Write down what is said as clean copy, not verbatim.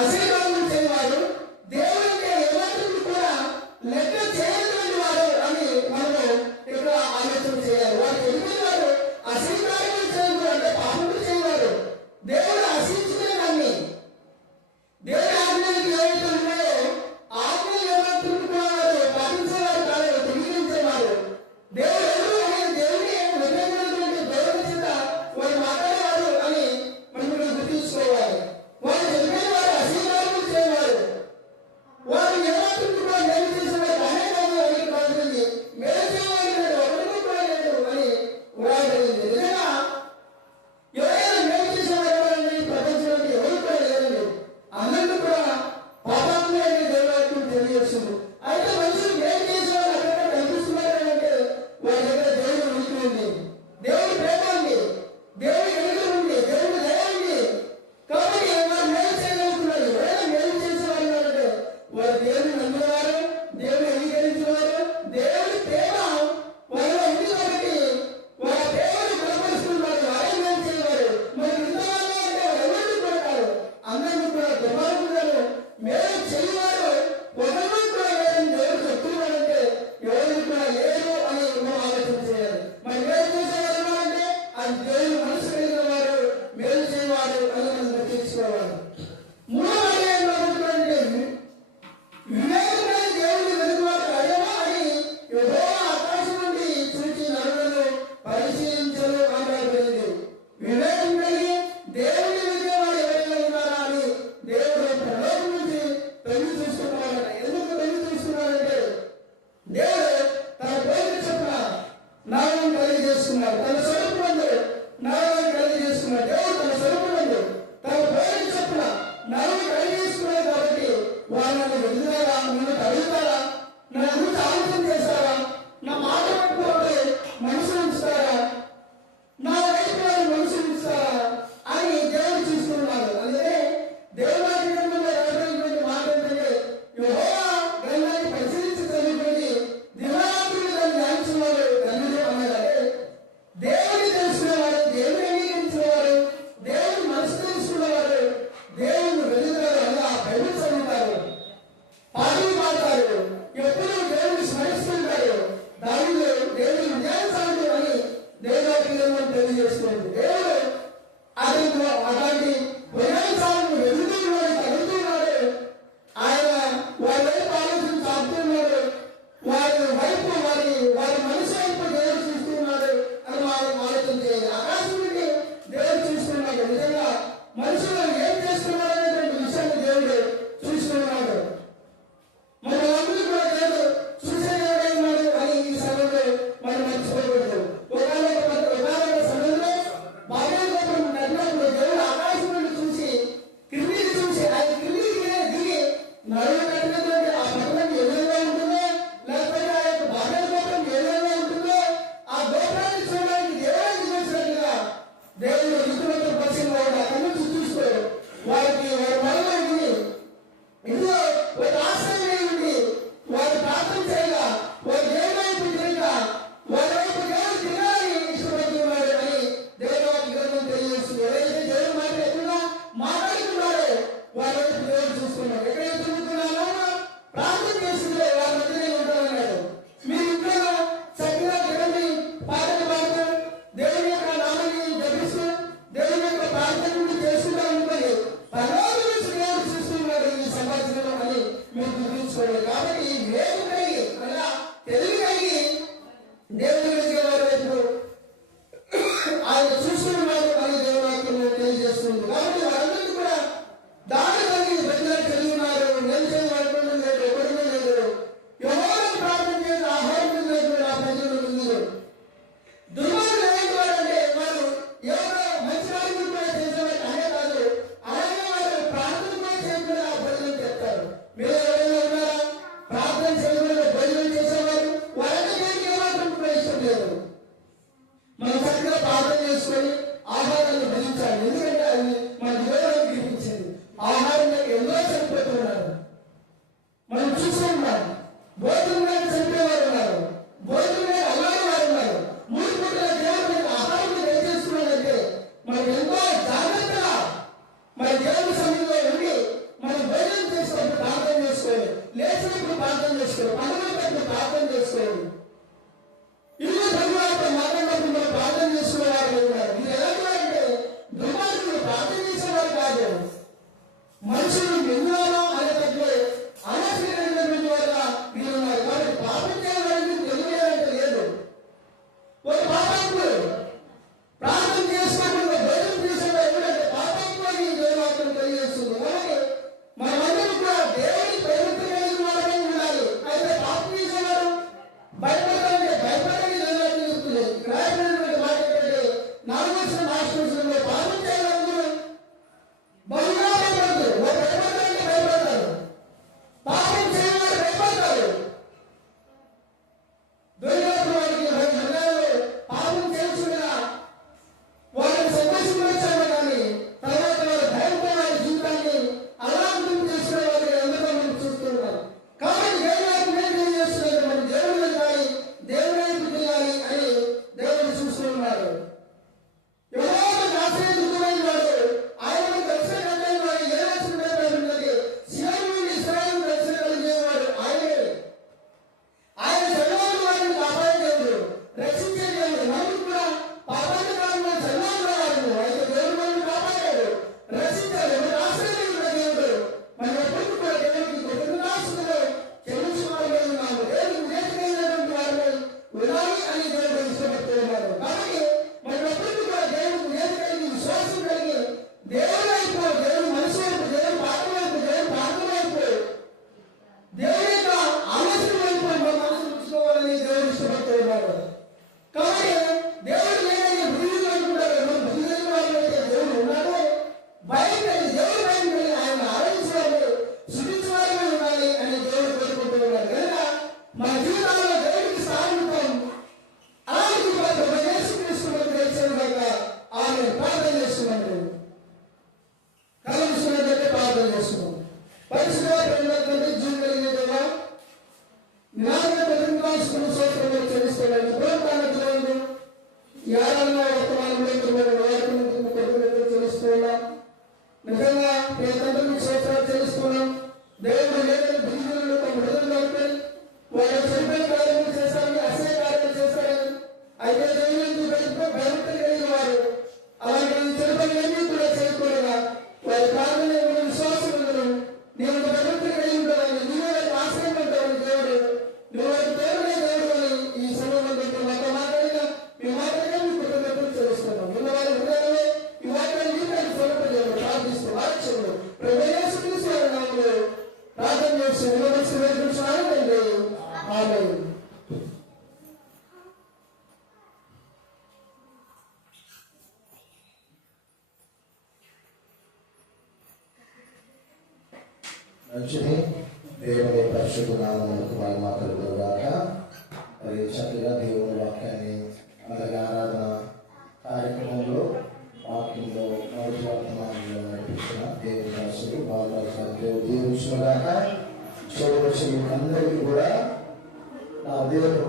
అసలు చేయవారు, దేవుడికి ఏమాత్రం కూడా లెక్క చేయలేని వారు అని మనము ఇక్కడ ఆలోచన చేయాలి. వారు తెలియని వారు అసలు చేయరు అంటే పాపములు చేయవారు. దేవుడు ఆశించుకునేవాడిని దేవుడి ఆజ్ఞలకు ఏవైతే ఉన్నాయో ఆజ్ఞలు ఏమాత్రం కూడా వారు పాటించేవారు కాదు, తెలియజేసేవారు. దేవుడు ఎవరు అని దేవుని నిర్ణయించినటువంటి దేవుడి చేత వారు మాట్లాడేవారు అని మనం గుర్తుంచుకోవాలి. వారు తెలియని వారు అసలు చేయవారు. వారు ఏమాత్రం కూడా మేలు చేసేవారు అనేక వాళ్ళకి మేలు చేయవారు ఒకరికి కూడా లేదు అని వ్రాయబడింది. నిజంగా ఎవరైనా మేలు చేసేవారు ఎవరండి? ప్రపంచంలో ఎవరు కూడా లేదండి. అందరికీ కూడా పాపాత్మే అని దేవుడు తెలియజేస్తుంది. అయితే మనుషులు మేలు చేసేవారు అక్కడ కనిపిస్తున్నారు అంటే వారి దగ్గర దేవుడు ఉనికి ఉంది, దేవుడి ప్రేమ ఉంది, దేవుడి వెలుగు ఉంది, దేవుడి దయ ఉంది. కాబట్టి వారు మేలు చేయగలుగుతున్నారు. ఎవరైనా మేలు చేసేవారు అంటే వారు దేవుని నమ్మేవారు, దేవుని అంగీకరించేవారు, దేవుడి ప్రేమ వారిలో ఉంది కాబట్టి వారి ప్రేమను బలపరుచుకున్నారు. వారే మేలు చేయవారు. మరి ఇంతవరకు అంటే ఎవరిని కొడతారు? అందరినీ కూడా దుర్మార్గులను మేలు చేయవారు ఒకరిని కూడా లేదని దేవుడు చెప్తున్నాడంటే ఎవరిని కూడా లేరు అని మనం ఆలోచన చేయాలి. మరి మేలు చేసేవారు అంటే అది దేవుని మనసు కలిగిన వారు, మేలు చేయవారు అని మనం గుర్తించుకోవాలి. మూడవ వివేకమైన దేవుని వెలుగువాడు అయ్యవా అని యెహోవా ఆకాశం నుండి చూచి నరులను పరిశీలించను అనబడింది. వివేకం కలిగి దేవుని వెలిగేవాడు ఎవరైనా ఉన్నారా అని దేవుడు పరలోకం నుంచి తొంగి చూసుకున్నాడట. ఎందుకు తొంగి చూసుకున్నాడంటే దేవుడు తన పోలిక చొప్పున నరులను కలిగజేసుకున్నాడు. తన స్వరూపమందు నరులను కలిగజేసుకున్నాడు. దేవుడు తన స్వరూపమందు తన పోలిక చొప్పున నరులను కలిగజేసుకున్నాడు. కాబట్టి వాళ్ళని వెతుకుతారా, నన్ను అడుగుతారా, నా గురించి ఆలోచన చేస్తారా, నా మాట పట్టుకోవాలి మనుషులు ఉంచుతారా, నా వైపు మనుషులు ఉంచుతారా అని దేవుడు చూసుకున్నాడు. అందుకే దేవుడి గ్రంథంలో రాసినటువంటి మాట ఏంటంటే యెహోవా గ్రంథాన్ని పరిశీలించి చదివినటువంటి దివారాత్రులు దాన్ని ధ్యానించేవారు ధన్యులు అన్నాడు. దేవుడిని తెలుసుకునేవారు, దేవుని అంగీకరించేవారు, దేవుని మనసు తెలుసుకునేవారు, దేవుని వెలుగుతారు అని ఆ బైబిల్ చదువుతారు, పాటలు పాడతారు, ఎప్పుడూ దేవుని స్మరిస్తుంటారు. దానిలో దేవుని విజయాన్ని సాగు అని దేవుడు తెలియజేస్తుంది. దేవుడు అలాంటి విజయాన్ని సాగు వెలుగుతున్నాడు, తగ్గుతున్నాడు. ఆయన వారి వైపు ఆలోచన సాగుతున్నాడు, వారి వైపు వారి మనసు వైపు దేవుడు చూస్తున్నాడు అని మనం ఆలోచన చేయాలి. ఆకాశం నుండి దేవుడు చూస్తున్నాడు. నిజంగా మనుషులు ఏం చేస్తున్నారు అనేటువంటి విషయాన్ని దేవుడు చూస్తున్నాడు. మన అందరూ కూడా దేవుడు చూసే దేవుడైనాడు అని ఈ సమయంలో మనం మర్చిపోకూడదు. ఒకనొక సమయంలో బాల్యం నడినప్పుడు దేవుడు ఆకాశం నుండి చూసి క్రిందికి చూసి ఆయన క్రిందికి దిగి నడుము కట్టినటువంటి ఆ పట్టణం ఏ విధంగా ఉంటుందో, లేకపోతే ఆ యొక్క బాల్య గోపురం ఏ విధంగా ఉంటుందో ఆ గోపురాన్ని చూడడానికి దేవుడికి చూసినట్టుగా దేవుడు ఋతువులతో పరిచయం అక్కడి నుంచి చూస్తూ వారికి వారి మనలో ఉంది ఇందులో ఒక ఆశ్రయం ఉంది. వారు ప్రార్థన చేయగా, వారి దేవుడి వైపు తిరగగా, వారి వైపు దేవుడు తిరగాలని ఇష్టపడుతున్నాడు అని దేవుడి గ్రంథం తెలియజేస్తుంది. ఎవరైతే దేవుడు మాట ఎక్కువగా మాట్లాడుతున్నారో వారి వైపు దేవుడు చూస్తున్నాడు. ఎక్కడైతే తిరుగుతున్నారో ప్రార్థన చేస్తుందో వారి మధ్యనే ఉంటారన్నాడు. మీరు ఇంట్లో చక్కగా దేవుని పాటలు పాడుతూ దేవుని యొక్క నామాన్ని జపిస్తూ దేవుని యొక్క ప్రార్థనలు చేస్తూ అనుకోని పరలోకం నుంచి దేవుడు చూస్తున్నాడు ఈ సంభాషణలో అని మీరు గుర్తుంచుకోవాలి. కాబట్టి వివేకం కలిగి అనగా తెలివి కలిగి దేవుని వారి వైపు ఆయన చూస్తున్నాడు అని దేవుడు తెలియజేస్తుంది. కాబట్టి వారందరికీ కూడా దాని కలిగి ప్రజలు కలిగి ఉన్నారు. నేను చేయబడుతుంది లేదు, ఎవరిలో లేదు. యెహోవాను ప్రార్థన చేసి ఆహ్వానం లేదు ఆ ప్రజలు ముందు. దుర్మార్గులు ఏంటి వారంటే వారు ఎవరో మంచి వారి కూడా చేసేవారు అనే కాదు, అలాగే వారు ప్రార్థన కూడా చేయకుండా భోజనం చేస్తారు. మీరు ఎవరైనా ఉన్నారా ప్రార్థన చేయకుండా భోజనం చేసేవారు? వారందరికీ ఏమాత్రం కూడా ఇష్టం లేదు. మనం చక్కగా ప్రార్థన చేసుకొని ఆహారాన్ని భరించాలి. ఎందుకంటే అది మన దేవుడికి వినిపించింది. ఆహారం ఎన్నో చనిపోతున్నారు మనం చూస్తున్నాం. భోజనం చనిపోయేవారు ఉన్నారు, భోజనం అలాగే వారు ఉన్నారు. 3 పూటల దేవుడు ఆహారం దయచేస్తున్నాడంటే మనం ఎంతో జాగ్రత్తగా మన దేవుడి సమయంలో ఉండి మన ప్రార్థన చేసుకోవాలి, పండుగ పెట్టి ప్రార్థన చేసుకోవాలి, ఇల్లు ధర్మాలతో మాట్లాడినప్పుడు మనం ప్రార్థన చేసుకునేవారు ఉన్నారు. మీరు ఎలాంటి అంటే దుర్మార్గులు ప్రార్థన చేసేవారు కాదు, మనుషులు విన్నారా అనేటట్లు అనవసరమైనటువంటి వారుగా వీరు ఉన్నారు. కాబట్టి పాపం చేయడానికి తెలియజేయాలంటే లేదు. ఒక పాపాత్ముడు ప్రార్థన చేసుకోకుండా భోజనం చేసేవారు ఎందుకంటే పాపాత్మని దేవుడు తెలియజేస్తుంది. అలాగే మనమందరం కూడా దేవుని ప్రవృత్తి కలిగిన వారమే ఉండాలి. అయితే పాపం చేసేవారు భయపడాలంటే భయపడని దేవుడు చెప్తుంది. రాయబడినటువంటి మాట ఏంటంటే 4 రాష్ట్రంలో పాపం చేయాలందరూ బహుగా భయపడతారు. భయపడాలంటే భయపడతారు, పాపం చేయవారు భయపడతారు. దొరికినప్పుడు వారికి హృదయాలు పాపం చేసుకున్న వారిని సంతోషపరిచారు, కానీ తర్వాత వారు భయంతో వారి జీవితాన్ని అనాథం చేసుకునే వారిని అందరూ మనం చూస్తున్నారు. కాబట్టి దేవుడు ఏం తెలియజేస్తున్నారు, మనం దేవుడు వెళ్ళాలి, దేవుడు తెలియాలి అని దేవుడు చూస్తున్నాడు. యెహోవాకు ఆశ్రయదుర్గమైన వాడు, ఆయనకు దర్శన కలిగిన వాడు, ఏ రాష్ట్రంలో సియోను నుండి ఇశ్రాయేలుకు దర్శన కలిగేవాడు ఆయనే. ఆయన చల్లని వారిని కాపాడే దేవుడు, రక్షించే దేవుడు. మనం కూడా పాపానికి కారణమైన చల్లని వాడు, అయితే దేవుడు మనల్ని కాపాడాడు, రక్షించాడు, మన ఆశ్రయించిన దేవుడు. మనం ఎప్పుడు కూడా దేవుడికి కృతజ్ఞతాస్తుతులు చెల్లించుకోవాలని ఉన్నాము. దేవుడికి నేర్చుకునేటువంటి వారిని ఉండాలి అని దేవుడు ఇష్టపడుతున్నారు. కాబట్టి మనం ఎప్పుడు కూడా దేవుడికి నేర్చు కలిగి విశ్వాసం కలిగి దేవుడి వైపు, దేవుడి మనసు వైపు, దేవుడి పాటల వైపు, దేవుడి ప్రార్థన వైపు, దేవుడి యొక్క ఆలోచన వైపు మన మనసు ఉంచుకోవాలని దేవుడు ఇష్టపడుతున్నారు. కాబట్టి దేవుడు లేదని బుద్ధి అనుకుంటారు. మనం బుద్ధి లేని వాళ్ళు అయితే దేవుడు ఉన్నాడు, భయం కలిగి దేవుడు భయం కలిగి ఆయన ఆరాధించాలి, శుద్ధించాలి ఉండాలి అని దేవుడు కోరుకుంటున్నారు. కనుక మన జీవితాల్లో దేవుడికి స్థానం అలాంటి యేసుక్రీస్తుని తెలిసిన కనుక ఆమె ప్రార్థన చేస్తున్నాడు. కలిగిస్తున్నట్లయితే ప్రార్థన చేస్తున్నాం. పరిశుద్ధ ప్రేమతో జీవం కలిగిన దేవా, నిరాశ ప్రతిష్ఠించుకున్న సోదరులను చెల్లిస్తున్నాను. పూర్వకాలంలో ఈ ఆరాధన వర్తమానంలో చెల్లిస్తున్నాం. నిజంగా నేను తండ్రికి సోదరాలు చెల్లిస్తున్నాం. దేవుడు లేదని బుద్ధిజనులు తమ హృదయంలో వారు చనిపోయిన కార్యములు చేస్తారని, అసహ్య కార్యాలు చేస్తారని, అయితే దేవునికి భయభక్తులు కలిగిన వారు అలాంటి చెడుపనులన్నీ కూడా చేయకూడగా వారి ప్రార్థన విశ్వాసం ఉండదు. నేను భయభక్తులు కలిగి ఉంటానని, నువ్వే వారికి ఆశ్రయం ఉంటావని దేవుడు, నువ్వు వారికి దేవుడే దేవుడు అని ఈ సమయంలో మాతో మాట్లాడిన మీ మాటగా మీ కృతజ్ఞతలు చెల్లిస్తున్నాం. ఉన్న వారి హృదయాల్లో ఈ వాక్యాన్ని జీవితాన్ని స్వరూపజేయడం ప్రార్థిస్తూ వాక్యంలో ప్రభువైన యేసుక్రీస్తు వారి నామములో ప్రార్థన చేస్తూ నిలబడుతున్నాను తండ్రి. ఆమేన్. మంచిది. దేవుని పరిశుద్ధ నామమునకు మహిమ కలుగును గాక. మరి చక్కగా దేవుని వాక్యాన్ని అలాగే ఆరాధన కార్యక్రమంలో వాక్యంలో మొదటి వర్తమానంలో నడిపించిన దేవుని దాసులు బాలరాజు గారు దేవుడు దీవించును గాక. చూడవచ్చు అందరికీ కూడా నా దేవుడు